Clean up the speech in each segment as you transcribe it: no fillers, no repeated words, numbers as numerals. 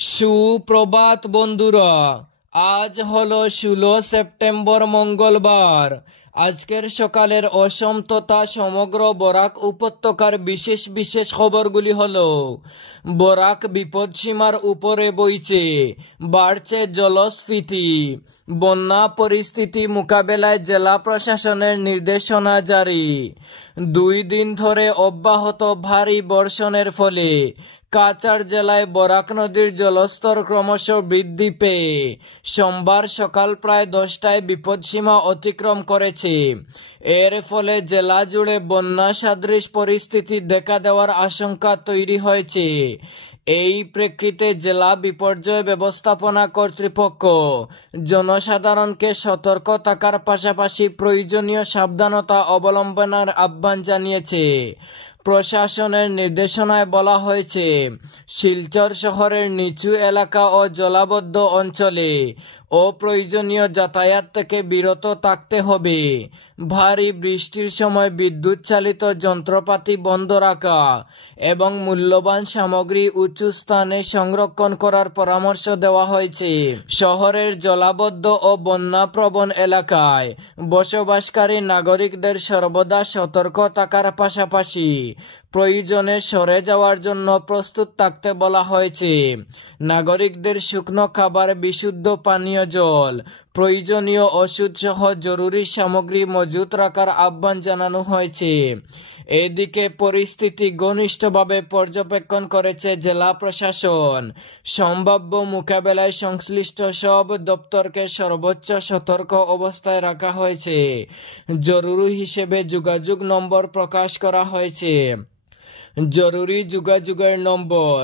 সুপ্রভাত বন্ধুরা, আজ হলো 16 সেপ্টেম্বর মঙ্গলবার। আজকের সকালের অসম তথা সমগ্র বরাক উপত্যকার বিশেষ বিশেষ খবরগুলি হলো: বরাক বিপদসীমার উপরে বইছে, বাড়ছে জলস্ফীতি, বন্যা পরিস্থিতি মোকাবেলায় জেলা প্রশাসনের নির্দেশনা জারি, 2 দিন ধরে অব্যাহত ভারী বর্ষণের ফলে কাছাড় জেলায় বরাক নদীর জলস্তর ক্রমশ বৃদ্ধি পেয়ে সোমবার সকাল প্রায় 10টায় বিপদসীমা অতিক্রম করেছে। এর ফলে জেলা জুড়ে বন্যা সদৃশ পরিস্থিতি দেখা দেওয়ার আশঙ্কা তৈরি হয়েছে। এই প্রেক্ষিতে জেলা বিপর্যয় ব্যবস্থাপনা কর্তৃপক্ষ জনসাধারণকে সতর্ক থাকার পাশাপাশি প্রয়োজনীয় সাবধানতা অবলম্বনের আহ্বান জানিয়েছে। প্রশাসনের নির্দেশনায় বলা হয়েছে, শিলচর শহরের নিচু এলাকা ও জলাবদ্ধ অঞ্চলে অপ্রয়োজনীয় যাতায়াত থেকে বিরত থাকতে হবে। ভারী বৃষ্টির সময় বিদ্যুৎ চালিত যন্ত্রপাতি বন্ধ রাখা এবং মূল্যবান সামগ্রী উঁচু স্থানে সংরক্ষণ করার পরামর্শ দেওয়া হয়েছে। শহরের জলাবদ্ধ ও বন্যাপ্রবণ এলাকায় বসবাসকারী নাগরিকদের সর্বদা সতর্ক থাকার পাশাপাশি প্রয়োজনে সরে যাওয়ার জন্য প্রস্তুত থাকতে বলা হয়েছে। নাগরিকদের শুকনো খাবার, বিশুদ্ধ পানীয় জল, প্রয়োজনীয় ওষুধ সহ জরুরি সামগ্রী মজুত রাখার আহ্বান জানানো হয়েছে। এদিকে পরিস্থিতি ঘনিষ্ঠভাবে পর্যবেক্ষণ করেছে জেলা প্রশাসন। সম্ভাব্য মোকাবেলায় সংশ্লিষ্ট সব দপ্তরকে সর্বোচ্চ সতর্ক অবস্থায় রাখা হয়েছে। জরুরি হিসেবে যোগাযোগ নম্বর প্রকাশ করা হয়েছে। জরুরি যোগাযোগের নম্বর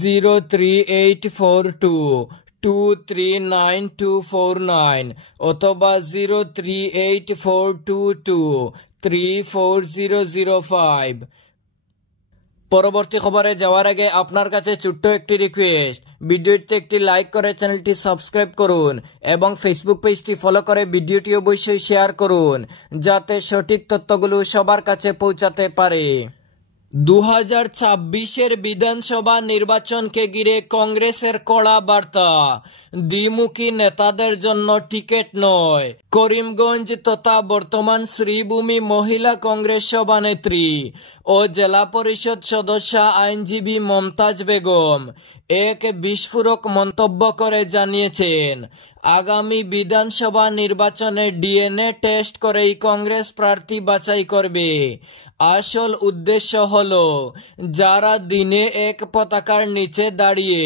03842239249 অথবা 03842234005। পরবর্তী খবরে যাওয়ার আগে আপনার কাছে ছোট্ট একটি রিকোয়েস্ট, ভিডিওতে একটি লাইক করে চ্যানেলটি সাবস্ক্রাইব করুন এবং ফেসবুক পেজটি ফলো করে ভিডিওটি অবশ্যই শেয়ার করুন, যাতে সঠিক তথ্যগুলো সবার কাছে পৌঁছাতে পারে। 2026-এর বিধানসভা নির্বাচনকে ঘিরে কংগ্রেসের কড়া বার্তা, দ্বিমুখী নেতাদের জন্য টিকিট নয়। করিমগঞ্জ তথা বর্তমান শ্রীভূমি মহিলা কংগ্রেস সভানেত্রী ও জেলা পরিষদ সদস্যা আইনজীবী মমতাজ বেগম এক বিস্ফোরক মন্তব্য করে জানিয়েছেন, আগামী বিধানসভা নির্বাচনে ডিএনএ টেস্ট করেই কংগ্রেস প্রার্থী বাছাই করবে। আসল উদ্দেশ্য হলো, যারা দিনে এক পতাকার নিচে দাঁড়িয়ে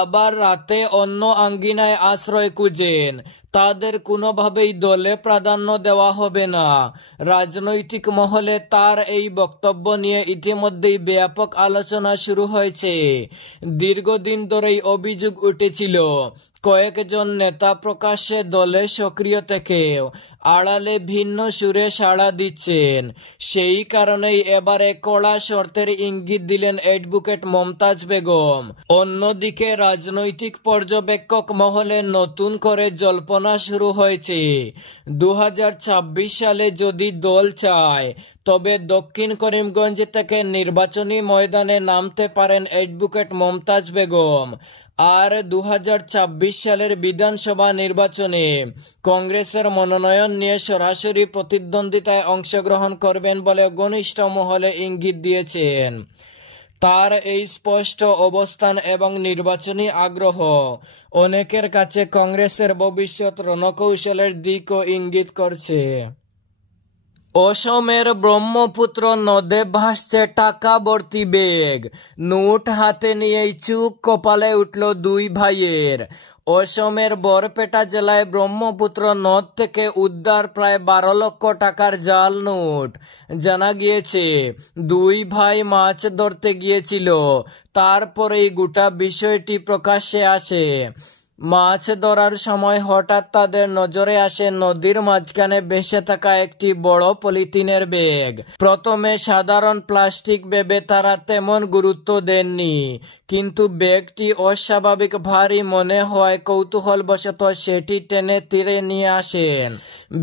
আবার রাতে অন্য আঙ্গিনায় আশ্রয় খুঁজেন, তাদের কোনোভাবেই দলে প্রাধান্য দেওয়া হবে না। রাজনৈতিক মহলে তার এই বক্তব্য নিয়ে ইতিমধ্যেই ব্যাপক আলোচনা শুরু হয়েছে। দীর্ঘদিন ধরেই অভিযোগ উঠেছিল, কয়েকজন নেতা প্রকাশ্যে দলে সক্রিয় থেকেও আড়ালে ভিন্ন সুরে সাড়া দিচ্ছেন। সেই কারণেই এবারে কড়া শর্তের ইঙ্গিত দিলেন অ্যাডভোকেট মমতাজ বেগম। অন্যদিকে রাজনৈতিক পর্যবেক্ষক মহলে নতুন করে জল্পনা শুরু হয়েছে, 2026 সালে যদি দল চায় তবে দক্ষিণ করিমগঞ্জ থেকে নির্বাচনী ময়দানে নামতে পারেন অ্যাডভোকেট মমতাজ বেগম। আর 2026 সালের বিধানসভা নির্বাচনে কংগ্রেসের মনোনয়ন নিয়ে সরাসরি প্রতিদ্বন্দ্বিতায় অংশগ্রহণ করবেন বলে ঘনিষ্ঠ মহলে ইঙ্গিত দিয়েছেন। তার এই স্পষ্ট অবস্থান এবং নির্বাচনী আগ্রহ অনেকের কাছে কংগ্রেসের ভবিষ্যৎ রণকৌশলের দিকও ইঙ্গিত করছে। অসমের ব্রহ্মপুত্র নদে ভাসছে টাকা ভর্তি ব্যাগ, নোট হাতে নিয়েই চুপ কপালে উঠল 2 ভাইয়ের। অসমের বরপেটা জেলায় ব্রহ্মপুত্র নদ থেকে উদ্ধার প্রায় 12 লক্ষ টাকার জাল নোট। জানা গিয়েছে, 2 ভাই মাছ ধরতে গিয়েছিল, তারপরেই গোটা বিষয়টি প্রকাশ্যে আসে। মাছ ধরার সময় হঠাৎ তাদের নজরে আসে নদীর মাঝখানে ভেসে থাকা একটি বড় পলিথিনের ব্যাগ। প্রথমে সাধারণ প্লাস্টিক ভেবে তারা তেমন গুরুত্ব দেননি, কিন্তু ব্যাগটি অস্বাভাবিক ভারী মনে হয় কৌতূহলবশত সেটি টেনে তীরে নিয়ে আসেন।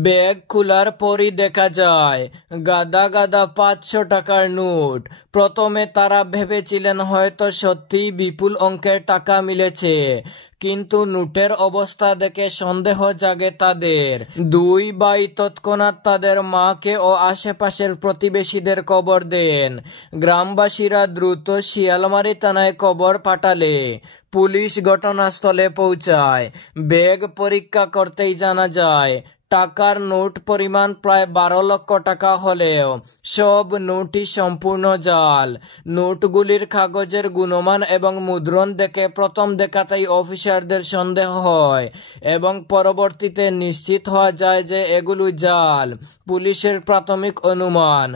ব্যাগ খোলার পরই দেখা যায় গাদা গাদা 500 টাকার নোট। প্রথমে তারা ভেবেছিলেন হয়তো সত্যিই বিপুল অঙ্কের টাকা মিলেছে, কিন্তু নোটের অবস্থা দেখে সন্দেহ জাগে তাদের। দুই ভাই তৎক্ষণাৎ তাদের মাকে ও আশেপাশের প্রতিবেশীদের খবর দেন। গ্রামবাসীরা দ্রুত শিয়ালমারি থানায় খবর পাঠালে পুলিশ ঘটনাস্থলে পৌঁছায়। ব্যাগ পরীক্ষা করতেই জানা যায় টাকার নোট পরিমাণ প্রায় 12 লক্ষ টাকা হলেও সব নোটই সম্পূর্ণ জাল। নোটগুলির কাগজের গুণমান এবং মুদ্রণ দেখে প্রথম দেখাতেই অফিসারদের সন্দেহ হয় এবং পরবর্তীতে নিশ্চিত হওয়া যায় যে এগুলো জাল। পুলিশের প্রাথমিক অনুমান,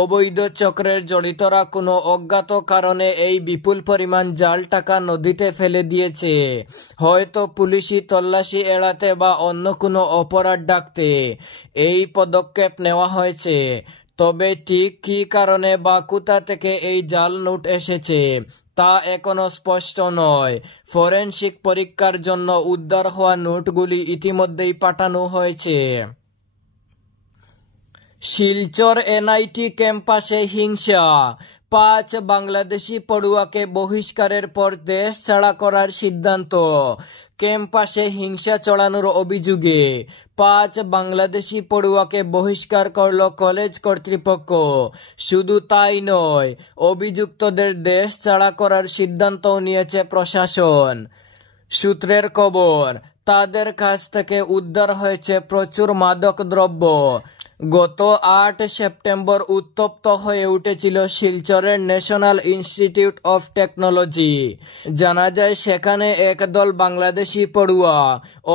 অবৈধ চক্রের জড়িতরা কোনো অজ্ঞাত কারণে এই বিপুল পরিমাণ জাল টাকা নদীতে ফেলে দিয়েছে, হয়তো পুলিশি তল্লাশি এড়াতে বা অন্য কোনো অপরাধ ডাকতে এই পদক্ষেপ নেওয়া হয়েছে। তবে ঠিক কী কারণে বা কোথা থেকে এই জাল নোট এসেছে তা এখনো স্পষ্ট নয়। ফরেনসিক পরীক্ষার জন্য উদ্ধার হওয়া নোটগুলি ইতিমধ্যেই পাঠানো হয়েছে। শিলচর এনআইটি ক্যাম্পাসে হিংসা, 5 বাংলাদেশি পড়ুয়াকে বহিষ্কারের পর দেশ ছাড়া করার সিদ্ধান্ত। ক্যাম্পাসে হিংসা চড়ানোর অভিযোগে 5 বাংলাদেশি পড়ুয়াকে বহিষ্কার করল কলেজ কর্তৃপক্ষ। শুধু তাই নয়, অভিযুক্তদের দেশ ছাড়া করার সিদ্ধান্তও নিয়েছে প্রশাসন। সূত্রের খবর, তাদের কাছ থেকে উদ্ধার হয়েছে প্রচুর মাদক দ্রব্য। গত 8 সেপ্টেম্বর উত্তপ্ত হয়ে উঠেছিল শিলচরের ন্যাশনাল ইনস্টিটিউট অফ টেকনোলজি। জানা যায় সেখানে একদল বাংলাদেশি পড়ুয়া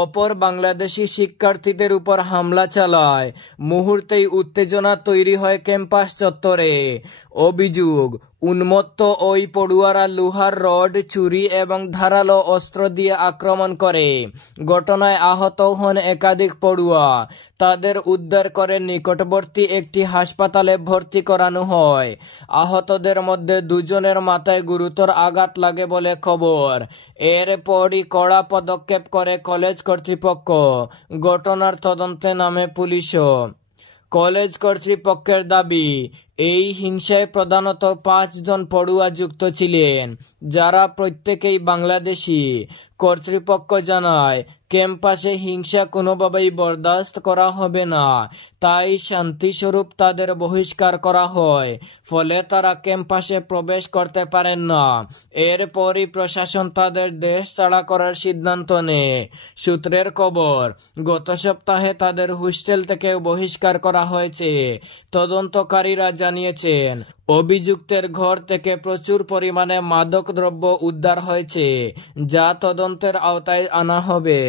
অপর বাংলাদেশি শিক্ষার্থীদের উপর হামলা চালায়। মুহূর্তেই উত্তেজনা তৈরি হয় ক্যাম্পাস চত্বরে। অভিযোগ, উন্মত্ত ওই পড়ুয়ারা লোহার রড, ছুরি এবং ধারালো অস্ত্র দিয়ে আক্রমণ করে। ঘটনায় আহত হন একাধিক পড়ুয়া। তাদের উদ্ধার করে নিকটবর্তী একটি হাসপাতালে ভর্তি করানো হয়। আহতদের মধ্যে 2 জনের মাথায় গুরুতর আঘাত লাগে বলে খবর। এরপরই কড়া পদক্ষেপ করে কলেজ কর্তৃপক্ষ। ঘটনার তদন্তে নামে পুলিশও। কলেজ কর্তৃপক্ষের দাবি, এই হিংসায় প্রধানত 5 জন পড়ুয়া যুক্ত ছিলেন, যারা প্রত্যেকেই বাংলাদেশি। কর্তৃপক্ষ জানায় ক্যাম্পাসে হিংসা কোনোভাবেই বরদাস্ত করা হবে না, তাই শান্তিস্বরূপ তাদের বহিষ্কার করা হয়। ফলে তারা ক্যাম্পাসে প্রবেশ করতে পারেন না। এরপরই প্রশাসন তাদের দেশ ছাড়া করার সিদ্ধান্ত নেয়। সূত্রের খবর, গত সপ্তাহে তাদের হোস্টেল থেকে বহিষ্কার করা হয়েছে। তদন্তকারীরা জানিয়েছেন অভিযুক্তের ঘর থেকে প্রচুর পরিমাণে মাদক দ্রব্য উদ্ধার হয়েছে, যা তদন্তের আওতায় আনা হবে।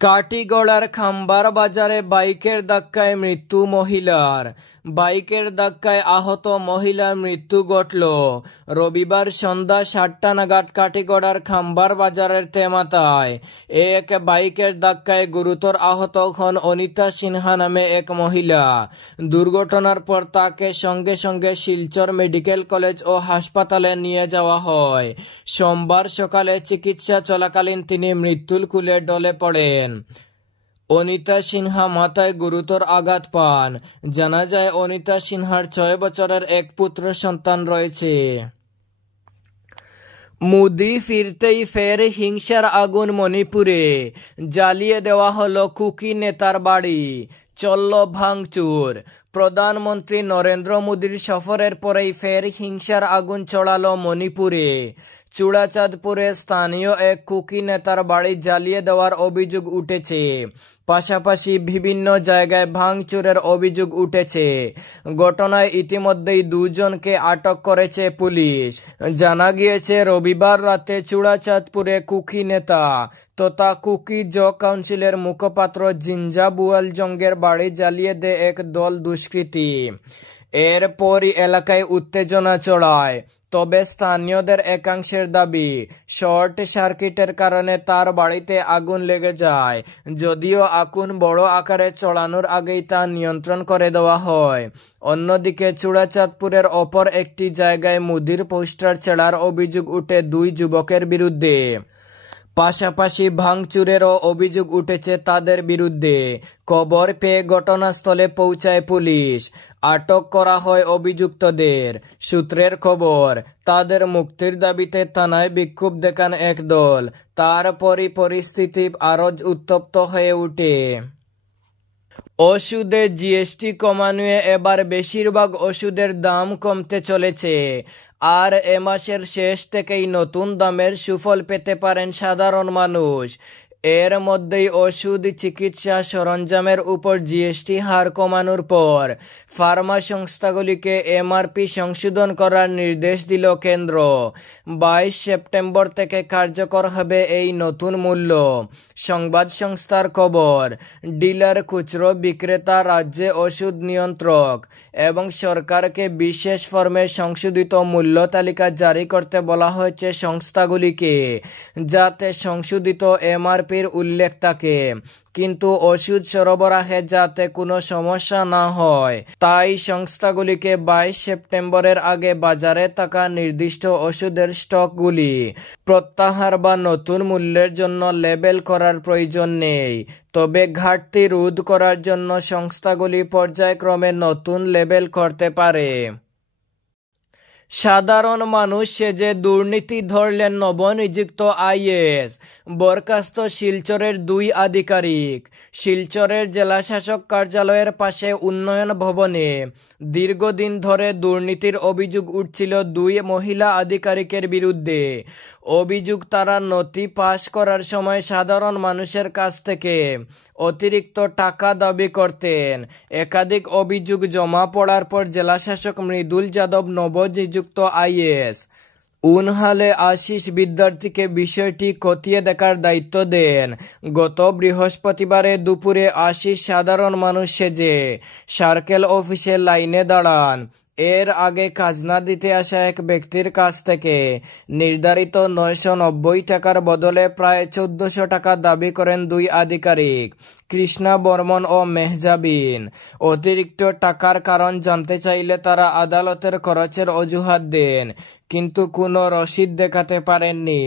কাটিগড়ার খাম্বার বাজারে বাইকের ধাক্কায় মৃত্যু মহিলার। বাইকের ধাক্কায় আহত মহিলার মৃত্যু ঘটল রবিবার সন্ধ্যা 7টা নাগাদ কাটিগড়ার খাম্বার বাজারের তেমাতায়। এক বাইকের ধাক্কায় গুরুতর আহত হন অনিতা সিনহা নামে এক মহিলা। দুর্ঘটনার পর তাকে সঙ্গে সঙ্গে শিলচর মেডিকেল কলেজ ও হাসপাতালে নিয়ে যাওয়া হয়। সোমবার সকালে চিকিৎসা চলাকালীন তিনি মৃত্যুর কোলে ঢলে পড়েন। অনিতা সিনহা মাথায় গুরুতর আঘাত পান। জানা যায় অনিতা সিনহার 6 বছরের এক পুত্র সন্তান রয়েছে। মোদি ফিরতেই ফের হিংসার আগুন মণিপুরে। জ্বালিয়ে দেওয়া হলো কুকি নেতার বাড়ি, চলল ভাঙচুর। প্রধানমন্ত্রী নরেন্দ্র মোদীর সফরের পরেই ফের হিংসার আগুন ছড়ালো মণিপুরে। চূড়াচাঁদপুরে স্থানীয় এক কুকি নেতার বাড়ি জ্বালিয়ে দেওয়ার অভিযোগ উঠেছে। পাশাপাশি বিভিন্ন জায়গায় ভাঙচুরের অভিযোগ উঠেছে। ঘটনায় ইতিমধ্যেই 2 জনকে আটক করেছে পুলিশ। জানা গিয়েছে রবিবার রাতে চূড়াচাঁদপুরে কুকি নেতা তথা কুকি জ কাউন্সিলের মুখপাত্র জিঞ্জা বুয়াল জঙ্গের বাড়ি জ্বালিয়ে দেয় এক দল দুষ্কৃতী। এরপরই এলাকায় উত্তেজনা ছড়ায়। তবে স্থানীয়দের একাংশের দাবি শর্ট সার্কিটের কারণে তার বাড়িতে আগুন লেগে যায়, যদিও আগুন বড় আকারে চড়ানোর আগেই তা নিয়ন্ত্রণ করে দেওয়া হয়। অন্যদিকে চূড়াচাঁদপুরের অপর একটি জায়গায় মুদির পোস্টার ছেঁড়ার অভিযোগ উঠে 2 যুবকের বিরুদ্ধে। পাশাপাশি ভাঙচুরেরও অভিযোগ উঠেছে তাদের বিরুদ্ধে। খবর পেয়ে ঘটনাস্থলে পৌঁছায় পুলিশ। আটক করা হয় অভিযুক্তদের। সূত্রের খবর, তাদের মুক্তির দাবিতে থানায় বিক্ষোভ দেখান এক দল। তারপরই পরিস্থিতি আরও উত্তপ্ত হয়ে ওঠে। ওষুধে জিএসটি কমানোয় এবার বেশিরভাগ ওষুধের দাম কমতে চলেছে। আর এ মাসের শেষ থেকেই নতুন দামের সুফল পেতে পারেন সাধারণ মানুষ। এর মধ্যেই ওষুধ, চিকিৎসা সরঞ্জামের উপর জিএসটি হার কমানোর পর ফার্মা সংস্থাগুলিকে এমআরপি সংশোধন করার নির্দেশ দিল কেন্দ্র। 22 সেপ্টেম্বর থেকে কার্যকর হবে এই নতুন মূল্য। সংবাদ সংস্থার খবর, ডিলার, খুচরো বিক্রেতা, রাজ্যে ওষুধ নিয়ন্ত্রক এবং সরকারকে বিশেষ ফর্মে সংশোধিত মূল্য তালিকা জারি করতে বলা হয়েছে সংস্থাগুলিকে, যাতে সংশোধিত এমআরপির উল্লেখ থাকে, কিন্তু ওষুধ সরবরাহে যাতে কোনো সমস্যা না হয়। তাই সংস্থাগুলিকে 22 সেপ্টেম্বরের আগে বাজারে থাকা নির্দিষ্ট ওষুধের স্টকগুলি প্রত্যাহার বা নতুন মূল্যের জন্য লেবেল করার প্রয়োজন নেই। তবে ঘাটতি রোধ করার জন্য সংস্থাগুলি পর্যায়ক্রমে নতুন লেবেল করতে পারে। সাধারণ মানুষ সেজে দুর্নীতি ধরলেন নবনিযুক্ত আইএএস। বরখাস্ত শিলচরের 2 আধিকারিক। শিলচরের জেলাশাসক কার্যালয়ের পাশে উন্নয়ন ভবনে দীর্ঘদিন ধরে দুর্নীতির অভিযোগ উঠছিল 2 মহিলা আধিকারিকের বিরুদ্ধে। অভিযোগ, তারা নথি পাস করার সময় সাধারণ মানুষের কাছ থেকে অতিরিক্ত টাকা দাবি করতেন। একাধিক অভিযোগ জমা পড়ার পর জেলাশাসক মৃদুল যাদব নবনিযুক্ত আইএএস উনহালে আশিস বিদ্যার্থীকে বিষয়টি খতিয়ে দেখার দায়িত্ব দেন। গত বৃহস্পতিবারে দুপুরে আশিস সাধারণ মানুষ সেজে সার্কেল অফিসে লাইনে দাঁড়ান। এর আগে খাজনা দিতে আসা এক ব্যক্তির কাছ থেকে নির্ধারিত 990 টাকার বদলে প্রায় 1400 টাকা দাবি করেন 2 আধিকারিক, কৃষ্ণা বর্মন ও মেহজাবিন। অতিরিক্ত টাকার কারণ জানতে চাইলে তারা আদালতের খরচের অজুহাত দেন, কিন্তু কোনো রসিদ দেখাতে পারেননি।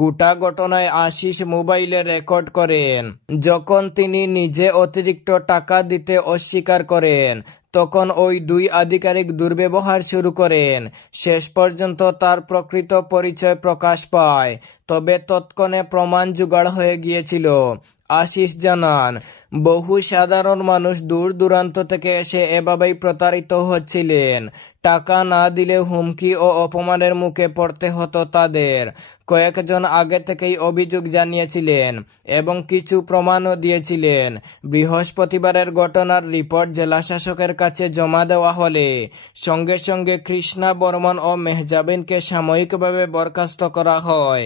গোটা ঘটনায় আশিস মোবাইলে রেকর্ড করেন। যখন তিনি নিজে অতিরিক্ত টাকা দিতে অস্বীকার করেন, তখন ওই 2 আধিকারিক দুর্ব্যবহার শুরু করেন। শেষ পর্যন্ত তার প্রকৃত পরিচয় প্রকাশ পায়, তবে তৎক্ষণে প্রমাণ জোগাড় হয়ে গিয়েছিল। আশিস জানান, বহু সাধারণ মানুষ দূর দূরান্ত থেকে এসে এভাবেই প্রতারিত হচ্ছিলেন। টাকা না দিলে হুমকি ও অপমানের মুখে পড়তে হতো তাদের। কয়েকজন আগে থেকেই অভিযোগ জানিয়েছিলেন এবং কিছু প্রমাণও দিয়েছিলেন। বৃহস্পতিবারের ঘটনার রিপোর্ট জেলাশাসকের কাছে জমা দেওয়া হলে সঙ্গে সঙ্গে কৃষ্ণা বর্মন ও মেহজাবিনকে সাময়িকভাবে বরখাস্ত করা হয়।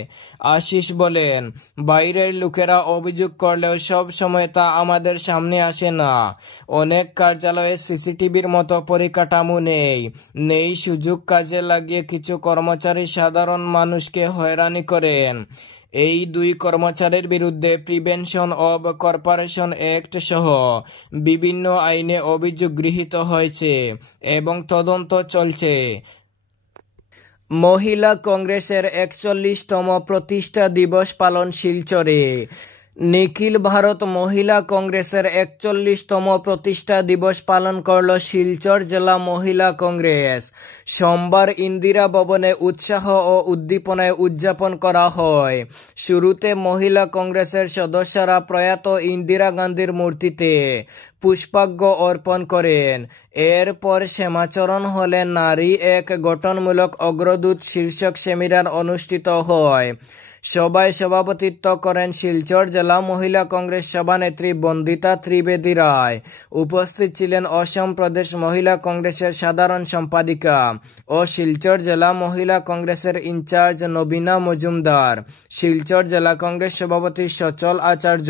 আশিস বলেন, বাইরের লোকেরা অভিযোগ করলেও সব সময় তা আমাদের সামনে আসে না। অনেক কার্যালয়ে সিসিটিভির মতো পরিকাঠামো নেই সুযোগ কাজে লাগিয়ে কিছু কর্মচারী সাধারণ মানুষকে হয়রানি করেন। এই 2 কর্মচারীর বিরুদ্ধে প্রিভেনশন অব কর্পোরেশন অ্যাক্ট সহ বিভিন্ন আইনে অভিযোগ গৃহীত হয়েছে এবং তদন্ত চলছে। মহিলা কংগ্রেসের 41তম প্রতিষ্ঠা দিবস পালন শিলচরে। নিখিল ভারত মহিলা কংগ্রেসের 41তম প্রতিষ্ঠা দিবস পালন করল শিলচর জেলা মহিলা কংগ্রেস। সোমবার ইন্দিরা ভবনে উৎসাহ ও উদ্দীপনায় উদযাপন করা হয়। শুরুতে মহিলা কংগ্রেসের সদস্যরা প্রয়াত ইন্দিরা গান্ধীর মূর্তিতে পুষ্পার্ঘ্য অর্পণ করেন। এরপর শ্যামাচরণ হলে নারী এক গঠনমূলক অগ্রদূত শীর্ষক সেমিনার অনুষ্ঠিত হয়। সভায় সভাপতিত্ব করেন শিলচর জেলা মহিলা কংগ্রেস সভানেত্রী বন্দিতা ত্রিবেদী রায়। উপস্থিত ছিলেন অসম প্রদেশ মহিলা কংগ্রেসের সাধারণ সম্পাদিকা ও শিলচর জেলা মহিলা কংগ্রেসের ইনচার্জ নবীনা মজুমদার, শিলচর জেলা কংগ্রেস সভাপতি সচল আচার্য,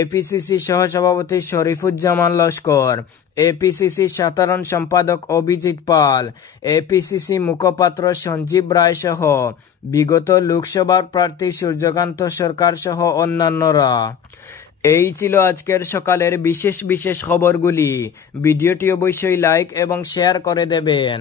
এপিসিসি সহসভাপতি শরীফুজ্জামান লস্কর, এপিসিসি সাধারণ সম্পাদক অভিজিৎ পাল, এপিসিসি মুখপাত্র সঞ্জীব রায় সহ বিগত লোকসভার প্রার্থী সূর্যকান্ত সরকার সহ অন্যান্যরা। এই ছিল আজকের সকালের বিশেষ বিশেষ খবরগুলি। ভিডিওটি অবশ্যই লাইক এবং শেয়ার করে দেবেন।